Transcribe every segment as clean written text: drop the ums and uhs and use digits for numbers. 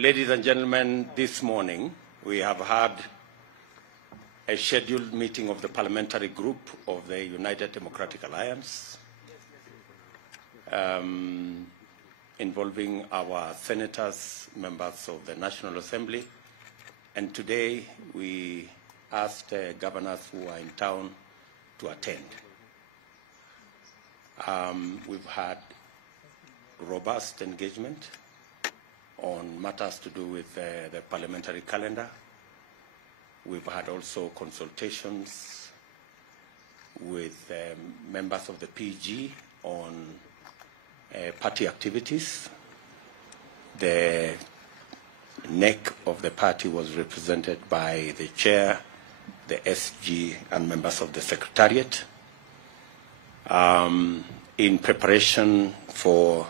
Ladies and gentlemen, this morning we have had a scheduled meeting of the parliamentary group of the United Democratic Alliance involving our senators, members of the National Assembly, and today we asked governors who are in town to attend. We've had robust engagement on matters to do with the parliamentary calendar. We've had also consultations with members of the PG on party activities. The neck of the party was represented by the chair, the SG, and members of the secretariat. In preparation for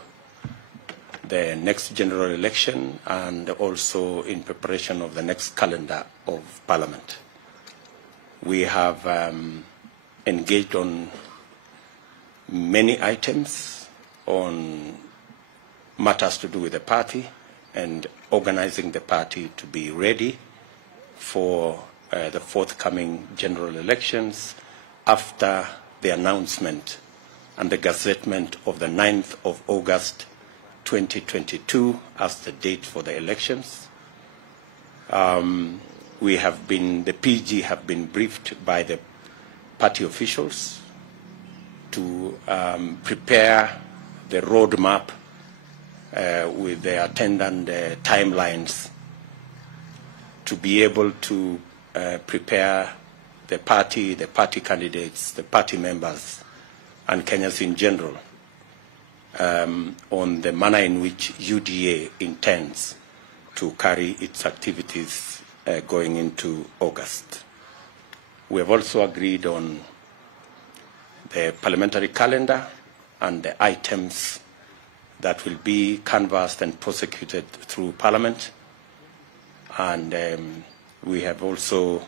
the next general election and also in preparation of the next calendar of Parliament. We have engaged on many items on matters to do with the party and organizing the party to be ready for the forthcoming general elections after the announcement and the gazettement of the 9th of August 2022 as the date for the elections. The PG have been briefed by the party officials to prepare the roadmap with the attendant timelines to be able to prepare the party candidates, the party members, and Kenyans in general on the manner in which UDA intends to carry its activities going into August. We have also agreed on the parliamentary calendar and the items that will be canvassed and prosecuted through Parliament. And we have also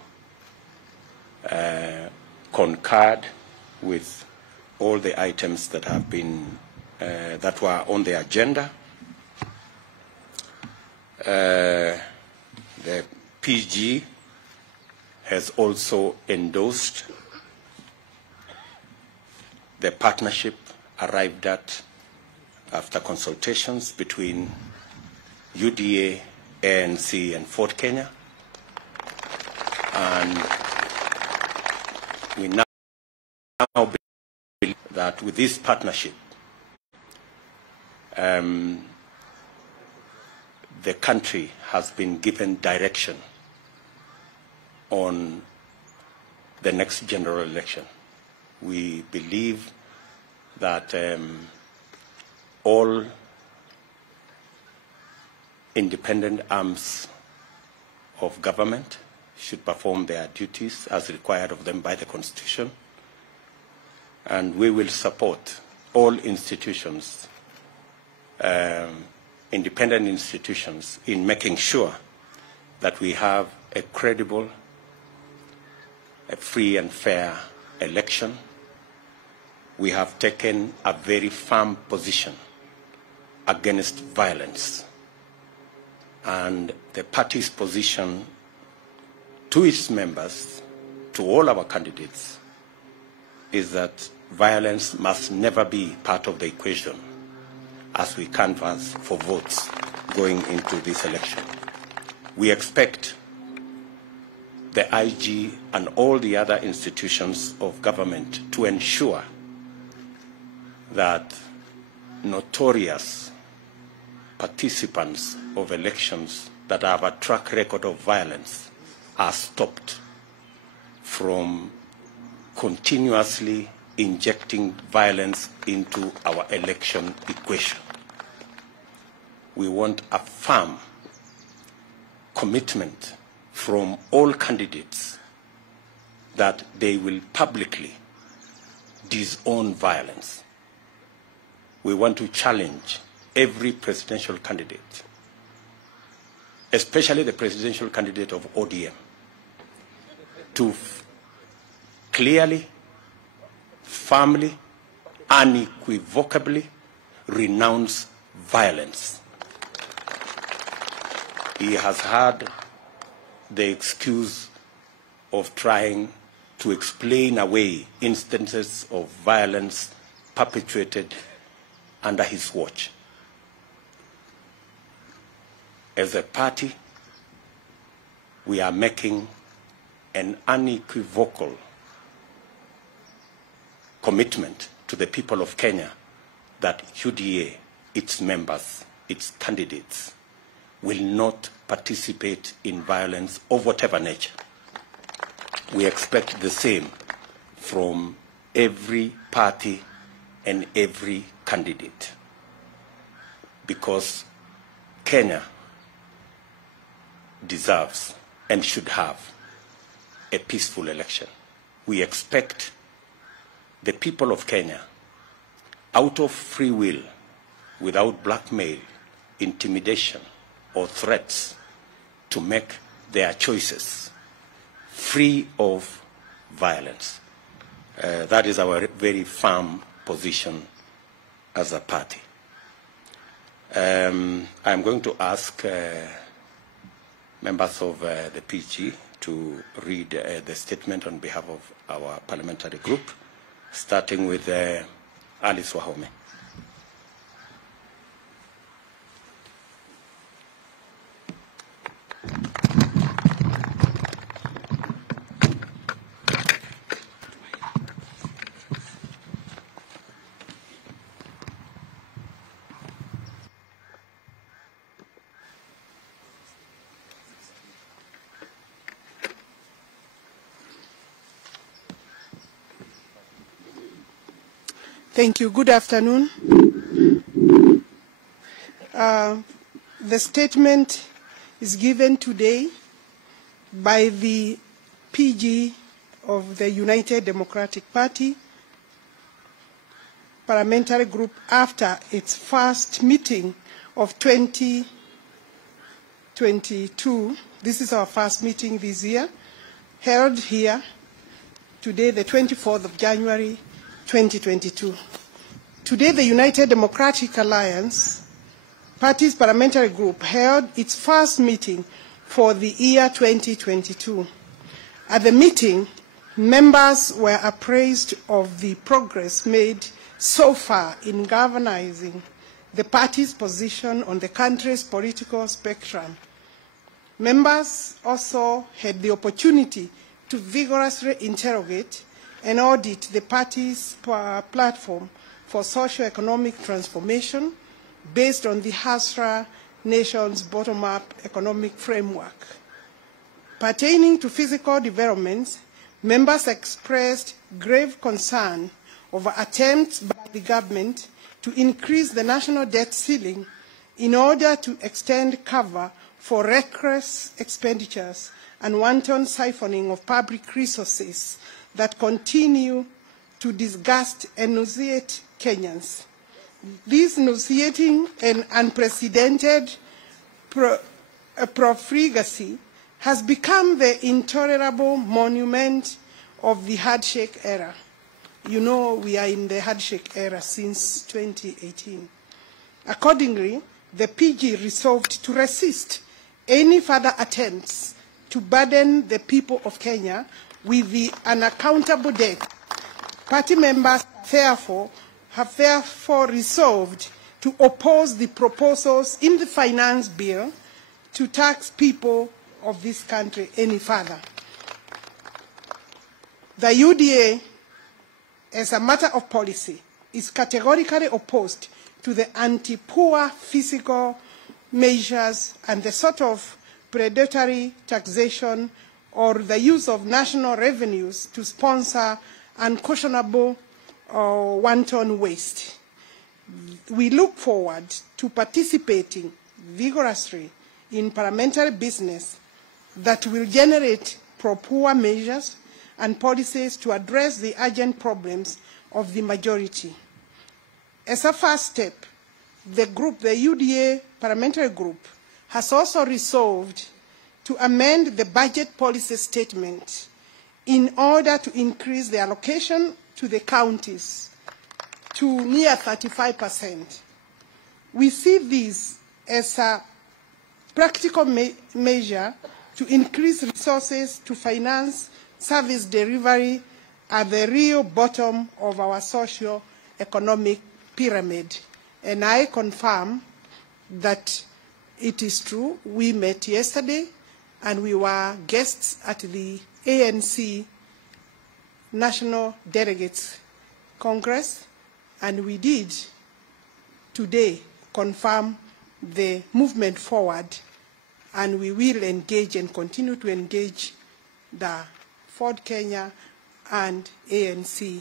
concurred with all the items that have been that were on the agenda. The PG has also endorsed the partnership arrived at after consultations between UDA, ANC, and Fort Kenya. And we now believe that with this partnership, the country has been given direction on the next general election. We believe that all independent arms of government should perform their duties as required of them by the Constitution, and we will support all institutions, independent institutions, in making sure that we have a credible, a free and fair election. We have taken a very firm position against violence, and the party's position to its members, to all our candidates, is that violence must never be part of the equation as we canvass for votes going into this election. We expect the IG and all the other institutions of government to ensure that notorious participants of elections that have a track record of violence are stopped from continuously injecting violence into our election equation. We want a firm commitment from all candidates that they will publicly disown violence. We want to challenge every presidential candidate, especially the presidential candidate of ODM, to clearly, firmly, unequivocally renounce violence. he has had the excuse of trying to explain away instances of violence perpetrated under his watch. As a party, we are making an unequivocal commitment to the people of Kenya that UDA, its members, its candidates, will not participate in violence of whatever nature. We expect the same from every party and every candidate, because Kenya deserves and should have a peaceful election. We expect the people of Kenya, out of free will, without blackmail, intimidation, or threats, to make their choices free of violence. That is our very firm position as a party. I'm going to ask members of the PG to read the statement on behalf of our parliamentary group, starting with Alice Wahome. Thank you. Good afternoon. The statement is given today by the PG of the United Democratic Party parliamentary group after its first meeting of 2022. This is our first meeting this year, held here today, the 24th of January, 2022. Today, the United Democratic Alliance Party's parliamentary group held its first meeting for the year 2022. At the meeting, members were appraised of the progress made so far in galvanizing the party's position on the country's political spectrum. Members also had the opportunity to vigorously interrogate and audit the party's platform for socio-economic transformation based on the Hasra Nation's bottom-up economic framework. Pertaining to physical developments, members expressed grave concern over attempts by the government to increase the national debt ceiling in order to extend cover for reckless expenditures and wanton siphoning of public resources that continue to disgust and nauseate Kenyans. This nauseating and unprecedented profligacy has become the intolerable monument of the handshake era. You know, we are in the handshake era since 2018. Accordingly, the PG resolved to resist any further attempts to burden the people of Kenya with the unaccountable debt. Party members have therefore resolved to oppose the proposals in the finance bill to tax people of this country any further. The UDA, as a matter of policy, is categorically opposed to the anti-poor fiscal measures and the sort of predatory taxation or the use of national revenues to sponsor unconscionable wanton waste. We look forward to participating vigorously in parliamentary business that will generate pro-poor measures and policies to address the urgent problems of the majority. As a first step, the UDA parliamentary group, has also resolved to amend the budget policy statement in order to increase the allocation to the counties to near 35%. We see this as a practical measure to increase resources to finance service delivery at the real bottom of our socio-economic pyramid. And I confirm that it is true. We met yesterday and we were guests at the ANC National Delegates Congress, and we did today confirm the movement forward, and we will engage and continue to engage the Ford Kenya and ANC,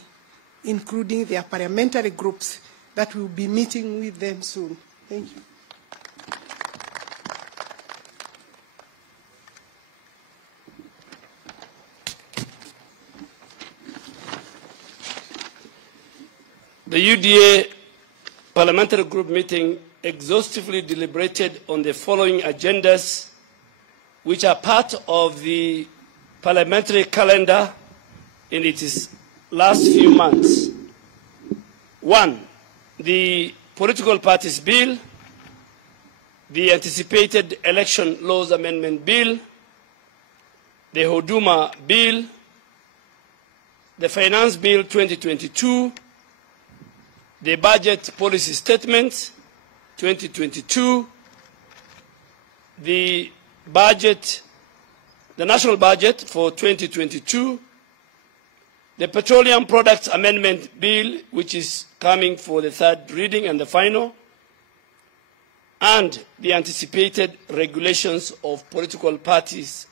including their parliamentary groups that will be meeting with them soon. Thank you. The UDA Parliamentary Group meeting exhaustively deliberated on the following agendas, which are part of the parliamentary calendar in its last few months. 1, the Political Parties Bill, the Anticipated Election Laws Amendment Bill, the Huduma Bill, the Finance Bill 2022, the Budget Policy Statement 2022, the National Budget for 2022, the Petroleum Products Amendment Bill, which is coming for the third reading and the final, and the Anticipated Regulations of Political Parties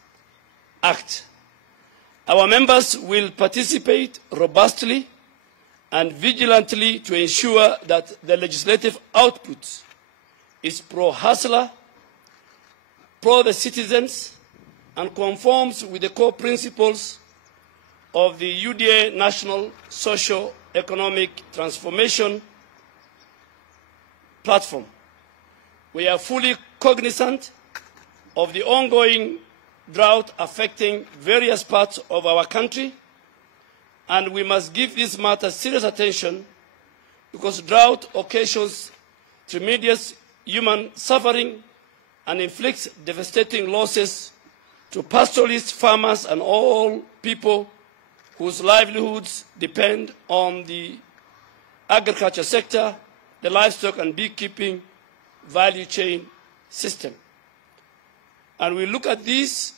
Act. Our members will participate robustly and vigilantly to ensure that the legislative output is pro-hustler, pro-the citizens, and conforms with the core principles of the UDA National Socio-Economic Transformation Platform. We are fully cognizant of the ongoing drought affecting various parts of our country, and we must give this matter serious attention because drought occasions tremendous human suffering and inflicts devastating losses to pastoralists, farmers, and all people whose livelihoods depend on the agriculture sector, the livestock and beekeeping value chain system. And we look at this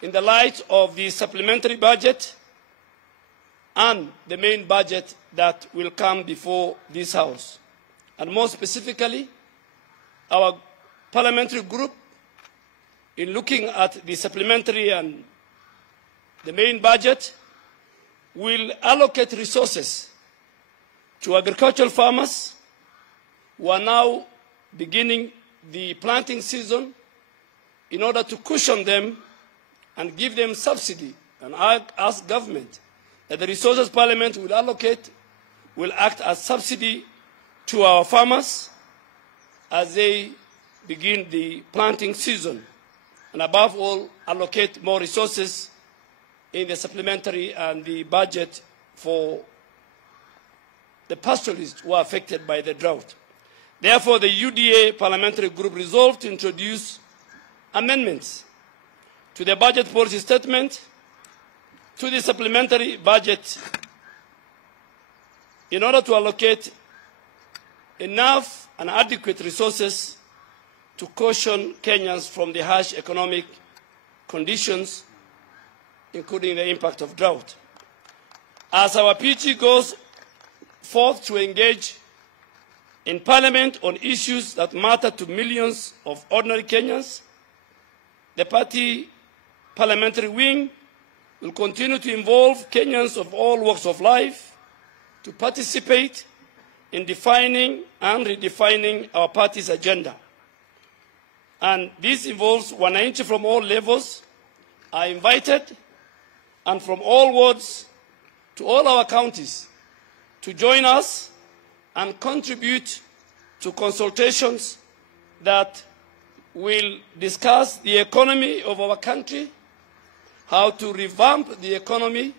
in the light of the supplementary budget and the main budget that will come before this House. And more specifically, our parliamentary group, in looking at the supplementary and the main budget, will allocate resources to agricultural farmers who are now beginning the planting season in order to cushion them and give them subsidy, and ask government that the resources Parliament will allocate will act as subsidy to our farmers as they begin the planting season, and above all, allocate more resources in the supplementary and the budget for the pastoralists who are affected by the drought. Therefore, the UDA Parliamentary Group resolved to introduce amendments to the budget policy statement, to the supplementary budget, in order to allocate enough and adequate resources to caution Kenyans from the harsh economic conditions, including the impact of drought. As our PG goes forth to engage in Parliament on issues that matter to millions of ordinary Kenyans, the party parliamentary wing will continue to involve Kenyans of all walks of life to participate in defining and redefining our party's agenda. And this involves wananchi from all levels are invited, and from all wards to all our counties, to join us and contribute to consultations that will discuss the economy of our country, how to revamp the economy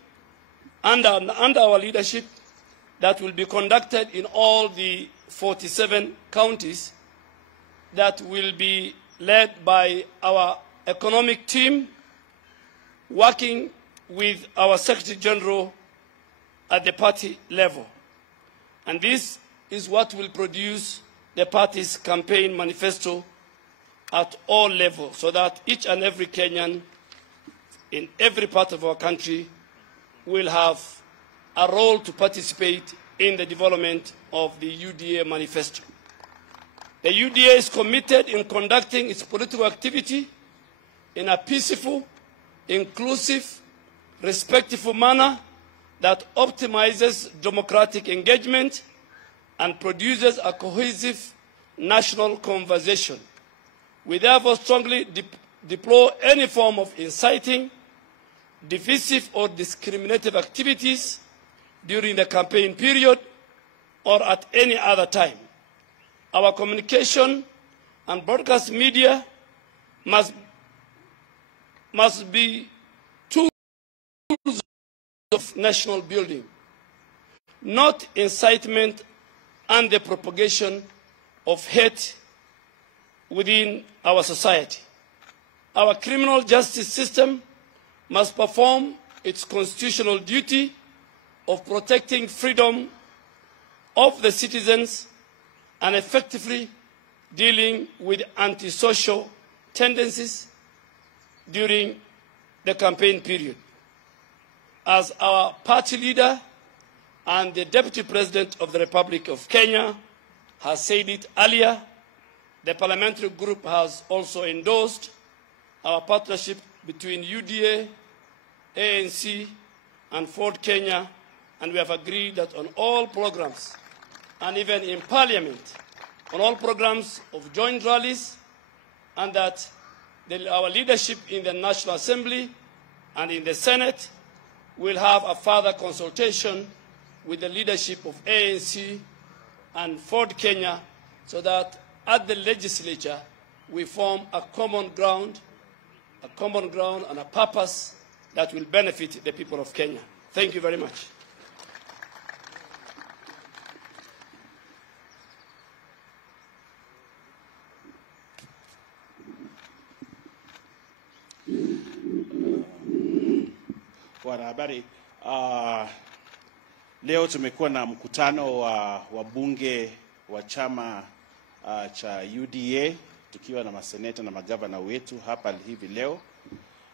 under our leadership, that will be conducted in all the 47 counties that will be led by our economic team, working with our Secretary General at the party level. And this is what will produce the party's campaign manifesto at all levels, so that each and every Kenyan in every part of our country will have a role to participate in the development of the UDA manifesto. The UDA is committed in conducting its political activity in a peaceful, inclusive, respectful manner that optimizes democratic engagement and produces a cohesive national conversation. We therefore strongly deplore any form of inciting, divisive or discriminative activities during the campaign period or at any other time. Our communication and broadcast media must be tools of national building, not incitement and the propagation of hate within our society. Our criminal justice system must perform its constitutional duty of protecting freedom of the citizens and effectively dealing with antisocial tendencies during the campaign period. As our party leader and the Deputy President of the Republic of Kenya has said it earlier, the parliamentary group has also endorsed our partnership between UDA, ANC, and Ford Kenya, and we have agreed that on all programs, and even in Parliament, on all programs of joint rallies, and that our leadership in the National Assembly and in the Senate will have a further consultation with the leadership of ANC and Ford Kenya, so that at the legislature we form a common ground and a purpose that will benefit the people of Kenya. Thank you very much. Wanahabari, leo tumekuwa na mkutano wa wabunge wa chama cha UDA tukiwa na maseneta na magavana wetu hapa hivi leo,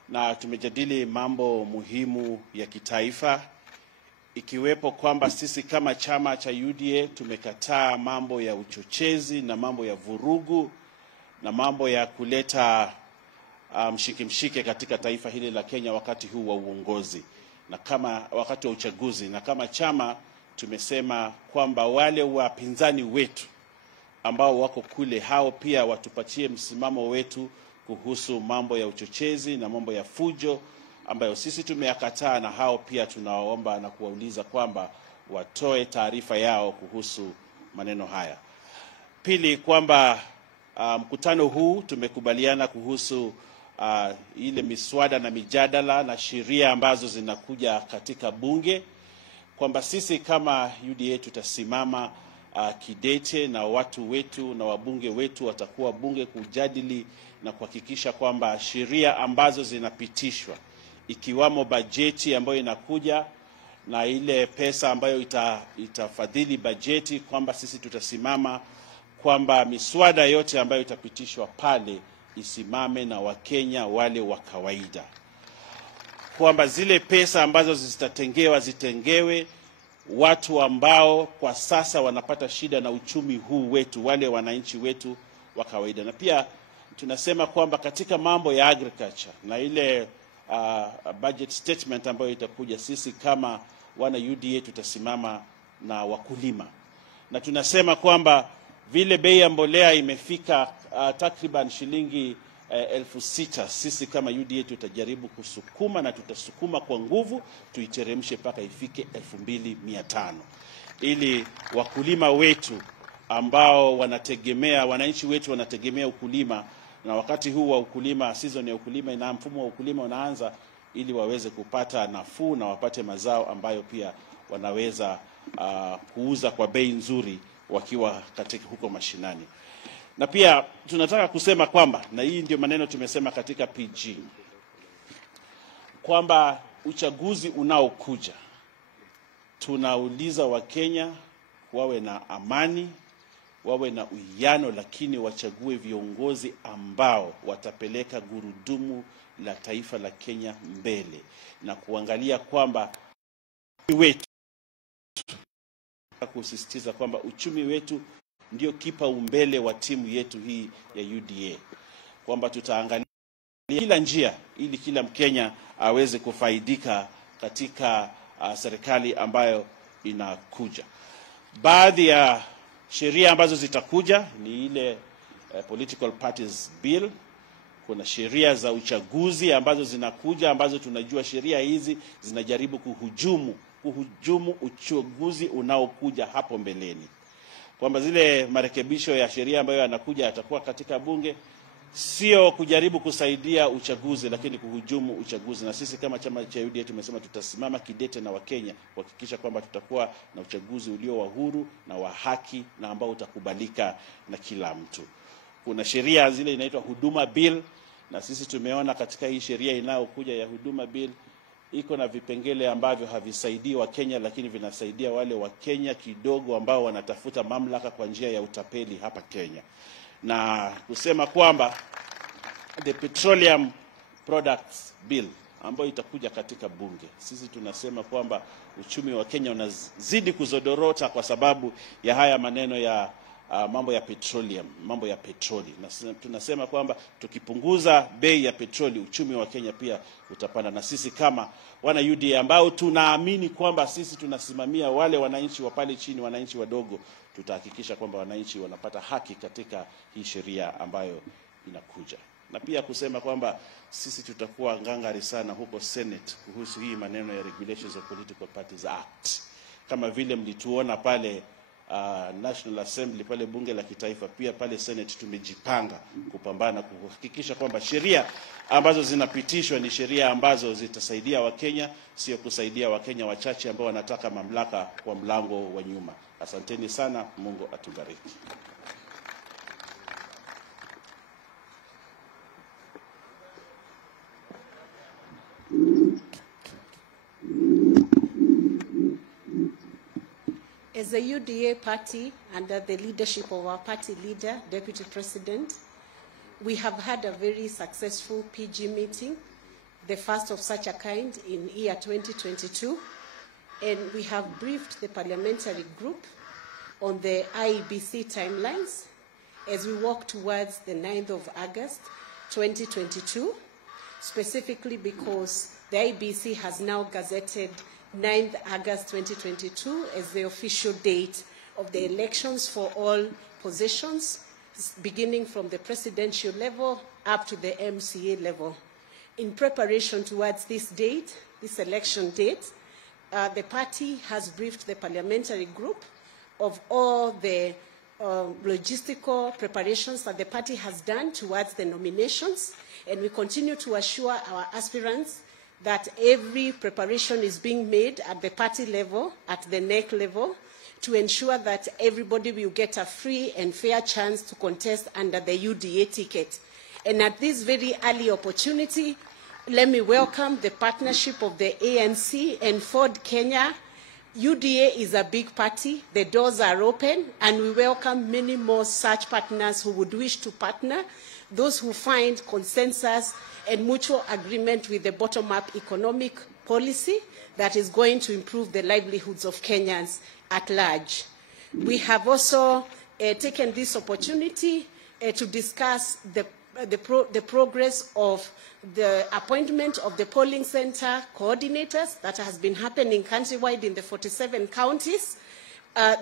na tumejadili mambo muhimu ya kitaifa, ikiwepo kwamba sisi kama chama cha UDA tumekataa mambo ya uchochezi na mambo ya vurugu na mambo ya kuleta mshike katika taifa hili la Kenya wakati huu wa uongozi na kama wakati wa uchaguzi. Na kama chama tumesema kwamba wale wapinzani wetu ambao wako kule, hao pia watupatie msimamo wetu kuhusu mambo ya uchochezi na mambo ya fujo ambayo sisi tumeyakataa, na hao pia tunawaomba na kuwauliza kwamba watoe taarifa yao kuhusu maneno haya. Pili, kwamba mkutano huu tumekubaliana kuhusu ile miswada na mijadala na sheria ambazo zinakuja katika bunge, kwamba sisi kama UDA tutasimama kidete na watu wetu na wabunge wetu watakuwa bunge kujadili na kuhakikisha kwamba sheria ambazo zinapitishwa, ikiwamo bajeti ambayo inakuja na ile pesa ambayo itafadhili bajeti, kwamba sisi tutasimama kwamba miswada yote ambayo itapitishwa pale isimame na Wakenya wale wa kawaida, kwamba zile pesa ambazo zitatengewa zitengewe watu ambao kwa sasa wanapata shida na uchumi huu wetu, wale wananchi wetu wa kawaida. Na pia tunasema kwamba katika mambo ya agriculture na ile budget statement ambayo itakuja, sisi kama wana UDA tutasimama na wakulima, na tunasema kwamba vile bei ya mbolea imefika takriban shilingi 6,000, sisi kama UDA tutajaribu kusukuma na tutasukuma kwa nguvu tuiteremshe mpaka ifike 2,500, ili wakulima wetu ambao wanategemea, wananchi wetu wanategemea ukulima, na wakati huu wa ukulima, season ya ukulima na mfumo wa ukulima unaanza, ili waweze kupata nafuu na wapate mazao ambayo pia wanaweza kuuza kwa bei nzuri wakiwa katika huko mashinani. Na pia tunataka kusema kwamba, na hii ndio maneno tumesema katika PG, kwamba uchaguzi unaokuja tunauliza Wakenya wawe na amani, wawe na uwiano, lakini wachague viongozi ambao watapeleka gurudumu la taifa la Kenya mbele, na kuangalia kwamba wetu, kusisitiza kwamba uchumi wetu ndio kipaumbele wa timu yetu hii ya UDA, kwamba tutaangalia kila njia ili kila Mkenya aweze kufaidika katika serikali ambayo inakuja. Baadhi ya sheria ambazo zitakuja ni ile Political Parties Bill. Kuna sheria za uchaguzi ambazo zinakuja, ambazo tunajua sheria hizi zinajaribu kuhujumu uchaguzi unaokuja hapo mbeleni. Kwamba zile marekebisho ya sheria ambayo yanakuja yatakuwa katika bunge, sio kujaribu kusaidia uchaguzi, lakini kuhujumu uchaguzi. Na sisi kama chama cha UDA tumesema tutasimama kidete na Wakenya kuhakikisha kwamba tutakuwa na uchaguzi ulio wa huru na wa haki na ambao utakubalika na kila mtu. Kuna sheria zile inaitwa Huduma Bill, na sisi tumeona katika hii sheria inayokuja ya Huduma Bill iko na vipengele ambavyo havisaidii Wakenya, lakini vinasaidia wale Wakenya kidogo ambao wanatafuta mamlaka kwa njia ya utapeli hapa Kenya. Na kusema kwamba the Petroleum Products Bill ambayo itakuja katika bunge, sisi tunasema kwamba uchumi wa Kenya unazidi kuzodorota kwa sababu ya haya maneno ya mambo ya petroleum, mambo ya petroli. Na tunasema kwamba tukipunguza bei ya petroli, uchumi wa Kenya pia utapanda. Na sisi kama wana UDA ambao tunaamini kwamba sisi tunasimamia wale wananchi wa pale chini, wananchi wadogo, tutahakikisha kwamba wananchi wanapata haki katika hii sheria ambayo inakuja. Na pia kusema kwamba sisi tutakuwa ngangari sana huko Senate kuhusu hii maneno ya Regulations of Political Parties Act. Kama vile mlituona pale National Assembly, pale bunge la kitaifa, pia pale Senate tumejipanga kupambana kuhakikisha kwamba sheria ambazo zinapitishwa ni sheria ambazo zitasaidia Wakenya, sio kusaidia Wakenya wachache ambao wanataka mamlaka kwa mlango wa nyuma. Asanteni sana, Mungu atubariki. As a UDA party, under the leadership of our party leader, Deputy President, we have had a very successful PG meeting, the first of such a kind in year 2022, and we have briefed the parliamentary group on the IEBC timelines as we walk towards the 9th of August 2022, specifically because the IEBC has now gazetted 9th August 2022 as the official date of the elections for all positions, beginning from the presidential level up to the MCA level. In preparation towards this date, this election date, the party has briefed the parliamentary group of all the logistical preparations that the party has done towards the nominations, and we continue to assure our aspirants that every preparation is being made at the party level, at the NEC level, to ensure that everybody will get a free and fair chance to contest under the UDA ticket. And at this very early opportunity, let me welcome the partnership of the ANC and Ford Kenya. UDA is a big party. The doors are open, and we welcome many more such partners who would wish to partner, those who find consensus and mutual agreement with the bottom-up economic policy that is going to improve the livelihoods of Kenyans at large. We have also taken this opportunity to discuss the progress of the appointment of the polling center coordinators that has been happening countrywide in the 47 counties.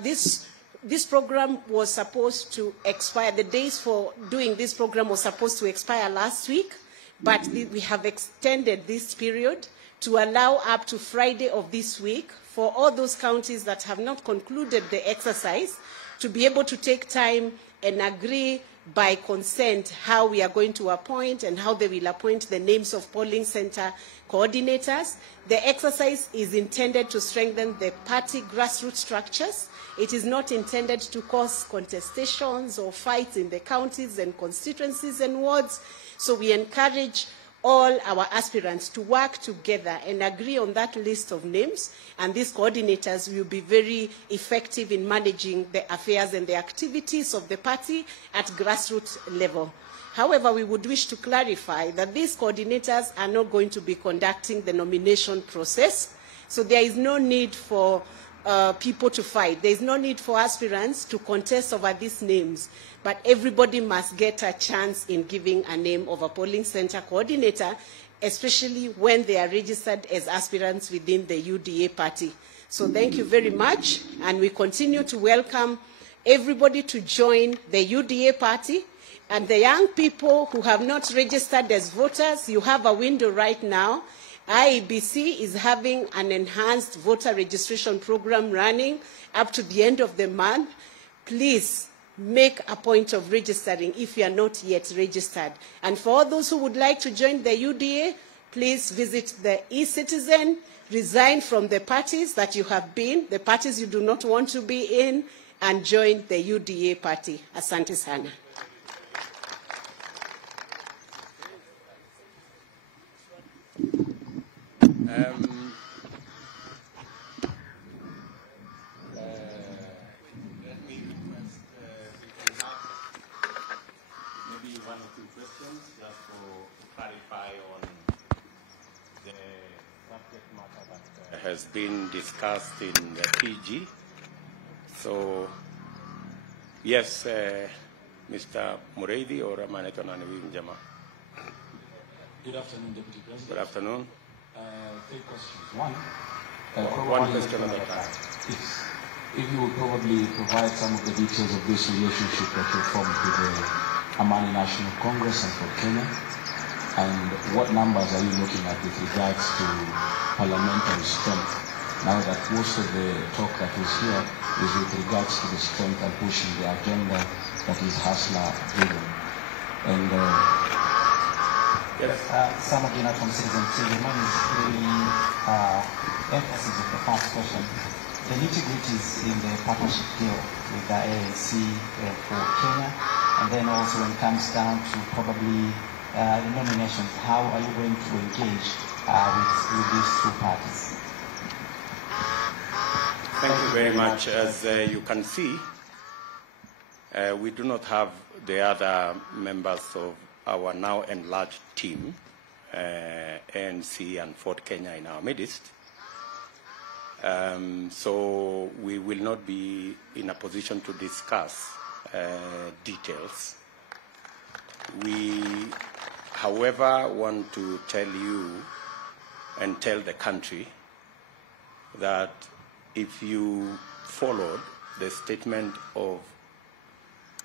This program was supposed to expire, the days for doing this program was supposed to expire last week, but we have extended this period to allow up to Friday of this week for all those counties that have not concluded the exercise to be able to take time and agree by consent how we are going to appoint and how they will appoint the names of polling center coordinators. The exercise is intended to strengthen the party grassroots structures. It is not intended to cause contestations or fights in the counties and constituencies and wards. So we encourage all our aspirants to work together and agree on that list of names, and these coordinators will be very effective in managing the affairs and the activities of the party at grassroots level. However, we would wish to clarify that these coordinators are not going to be conducting the nomination process, so there is no need for people to fight. There is no need for aspirants to contest over these names, but everybody must get a chance in giving a name of a polling center coordinator, especially when they are registered as aspirants within the UDA party. So thank you very much, and we continue to welcome everybody to join the UDA party. And the young people who have not registered as voters, you have a window right now. IEBC is having an enhanced voter registration program running up to the end of the month. Please make a point of registering if you are not yet registered. And for all those who would like to join the UDA, please visit the e-citizen, resign from the parties that you have been, the parties you do not want to be in, and join the UDA party. Asante sana. Let me request we can have maybe one or two questions just to clarify on the subject matter that has been discussed in the PG. So, yes, Mr. Mureidi or Manetonani Winjama. Good afternoon, Deputy President. Good afternoon. Three questions. One question at a time. If you would probably provide some of the details of this relationship that you formed with the Amani National Congress and for Kenya, and what numbers are you looking at with regards to parliamentary strength, now that most of the talk that is here is with regards to the strength and pushing the agenda that is Hasla-driven. And some of you know from Citizen TV, one is really emphasis of the first question. The nitty-gritties in the partnership deal with the ANC for Kenya, and then also when it comes down to probably the nominations, how are you going to engage with these two parties? Thank you very much. As you can see, we do not have the other members of our now enlarged team, ANC and Fort Kenya in our midst. So we will not be in a position to discuss details. We, however, want to tell you and tell the country that if you followed the statement of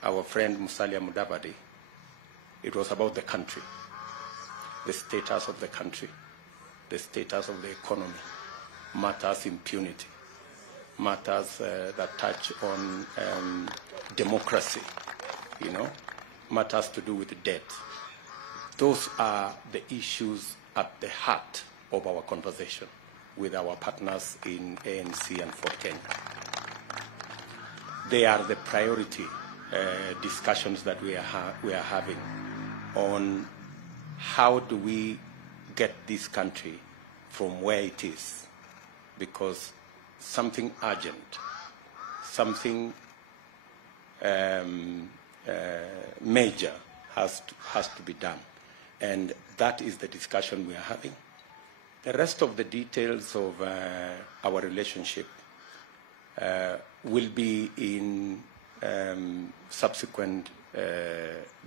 our friend Musalia Mudavadi, it was about the country, the status of the country, the status of the economy, matters impunity, matters that touch on democracy, you know, matters to do with debt. Those are the issues at the heart of our conversation with our partners in ANC and Fort Kenya. They are the priority discussions that we are having on how do we get this country from where it is, because something urgent, something major has to be done, and that is the discussion we are having. The rest of the details of our relationship will be in subsequent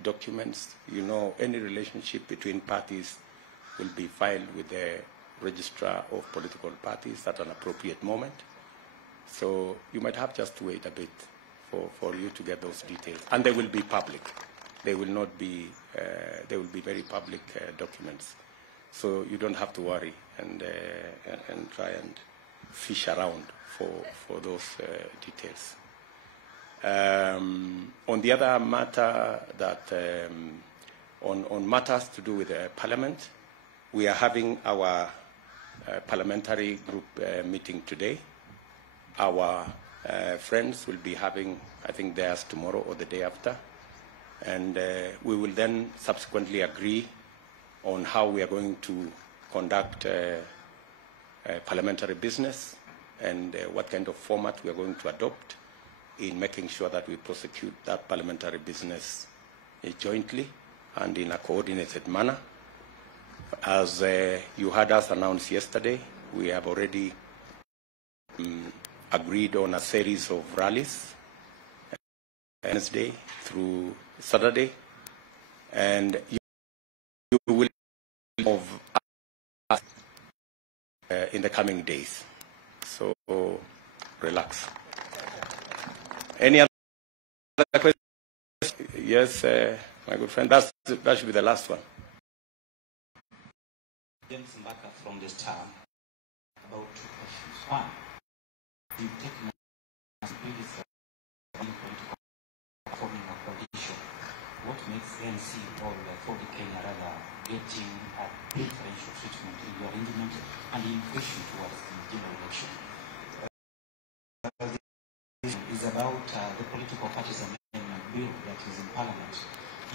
documents. You know, any relationship between parties will be filed with the registrar of political parties at an appropriate moment. So you might have just to wait a bit for you to get those details, and they will be public. They will not be. They will be very public documents. So you don't have to worry and try and fish around for those details. On the other matter, that on matters to do with Parliament, we are having our parliamentary group meeting today. Our friends will be having, I think, theirs tomorrow or the day after. And we will then subsequently agree on how we are going to conduct parliamentary business and what kind of format we are going to adopt in making sure that we prosecute that parliamentary business jointly and in a coordinated manner. As you heard us announce yesterday, we have already agreed on a series of rallies Wednesday through Saturday, and you will of us in the coming days. So relax. Any other questions? Yes, my good friend. That should be the last one. James Mbaka from this town. About two questions. One, you've taken responsibility for forming a coalition. What makes ANC or for the Kenya rather getting a preferential treatment in your arrangement and in pushing towards the general election? Is about the political parties amendment bill that is in Parliament.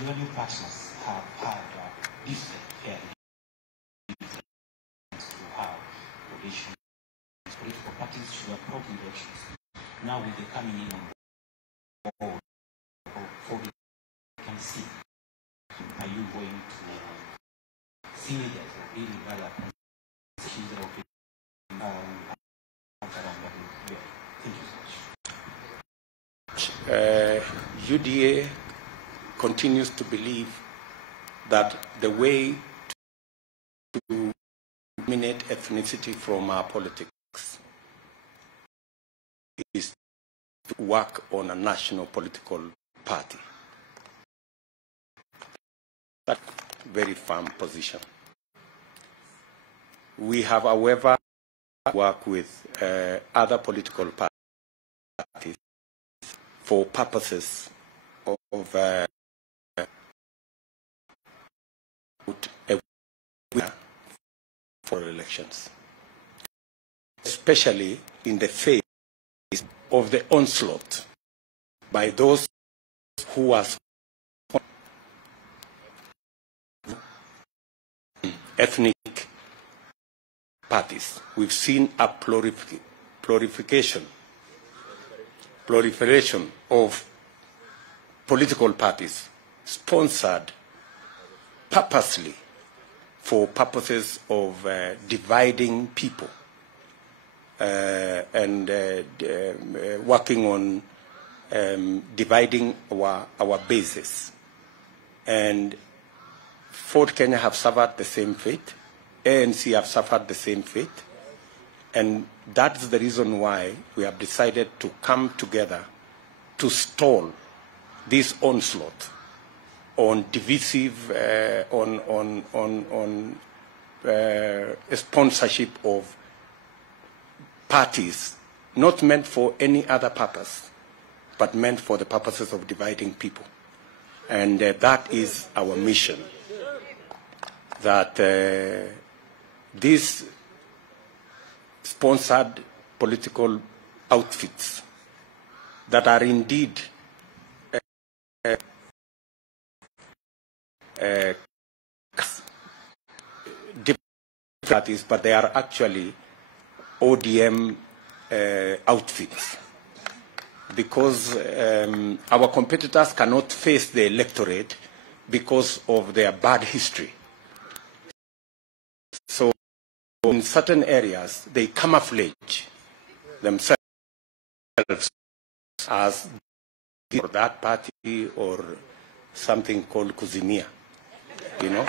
Your new partners have had different fairly to how coalition political parties should approach elections. Now with the coming in on board for the see, are you going to see that really rather thank you so much. UDA continues to believe that the way to eliminate ethnicity from our politics is to work on a national political party. That's a very firm position. We have, however, worked with other political parties for purposes of for elections, especially in the face of the onslaught by those who are ethnic parties. We've seen a proliferation of political parties sponsored purposely for purposes of dividing people and working on dividing our bases. And Fort Kenya have suffered the same fate. ANC have suffered the same fate. And that's the reason why we have decided to come together to stall this onslaught on divisive, sponsorship of parties not meant for any other purpose, but meant for the purposes of dividing people. And that is our mission, that these sponsored political outfits that are indeed parties, but they are actually ODM outfits, because our competitors cannot face the electorate because of their bad history. So in certain areas, they camouflage themselves as for that party or something called Kuzimia, you know.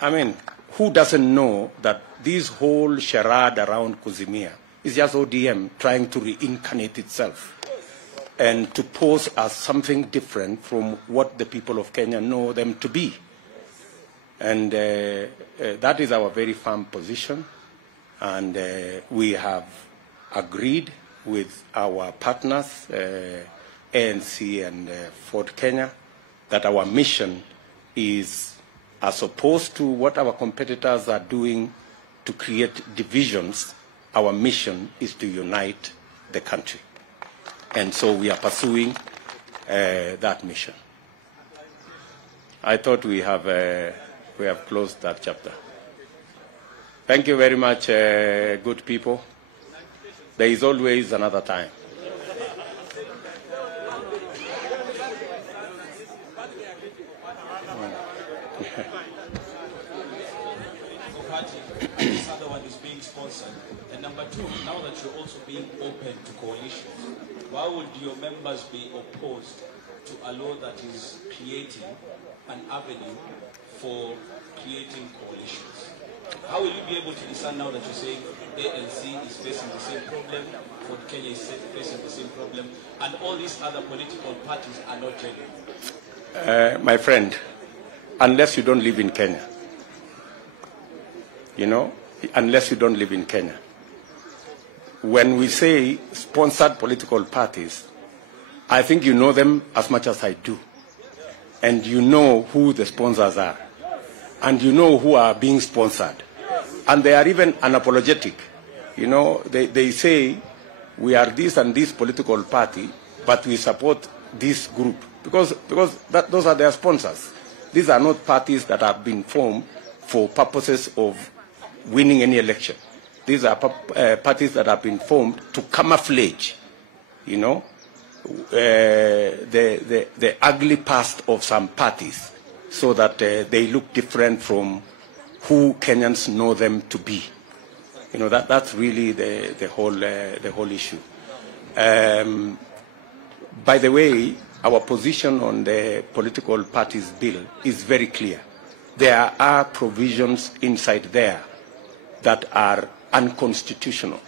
I mean, who doesn't know that this whole charade around Kuzimia is just ODM trying to reincarnate itself and to pose as something different from what the people of Kenya know them to be. And that is our very firm position. And we have agreed with our partners ANC and Ford Kenya, that our mission is, as opposed to what our competitors are doing to create divisions, our mission is to unite the country. And so we are pursuing that mission. I thought we have closed that chapter. Thank you very much, good people. There is always another time. This other one is being sponsored. And number two, now that you're also being open to coalitions, why would your members be opposed to a law that is creating an avenue for creating coalitions? How will you be able to discern now that you're saying ANC is facing the same problem, Ford Kenya is facing the same problem, and all these other political parties are not genuine? My friend, unless you don't live in Kenya, unless you don't live in Kenya. When we say sponsored political parties, I think you know them as much as I do. And you know who the sponsors are. And you know who are being sponsored. And they are even unapologetic. They say, we are this and this political party, but we support this group. Because those are their sponsors. These are not parties that have been formed for purposes of winning any election. These are parties that have been formed to camouflage, the ugly past of some parties, so that they look different from who Kenyans know them to be. That's really the whole issue. By the way, our position on the political parties bill is very clear. There are provisions inside there that are unconstitutional.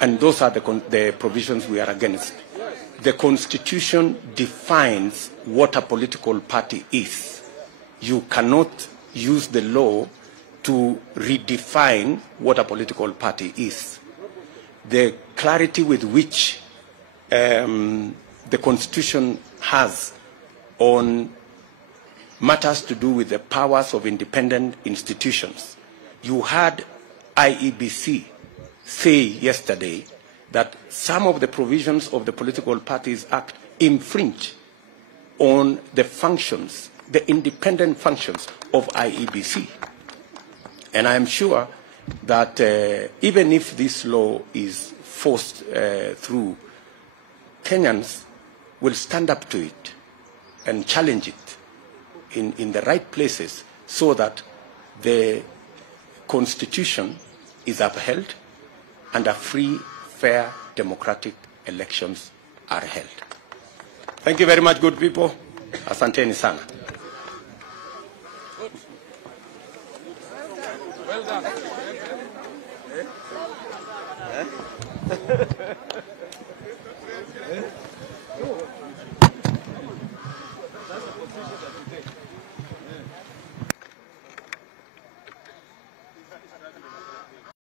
And those are the provisions we are against. The Constitution defines what a political party is. You cannot use the law to redefine what a political party is. The clarity with which the Constitution has on matters to do with the powers of independent institutions. You heard IEBC say yesterday that some of the provisions of the Political Parties Act infringe on the functions, the independent functions of IEBC. And I'm sure that even if this law is forced through, Kenyans will stand up to it and challenge it in the right places so that the Constitution is upheld and a free, fair, democratic elections are held. Thank you very much, good people. Asanteni sana. Well done.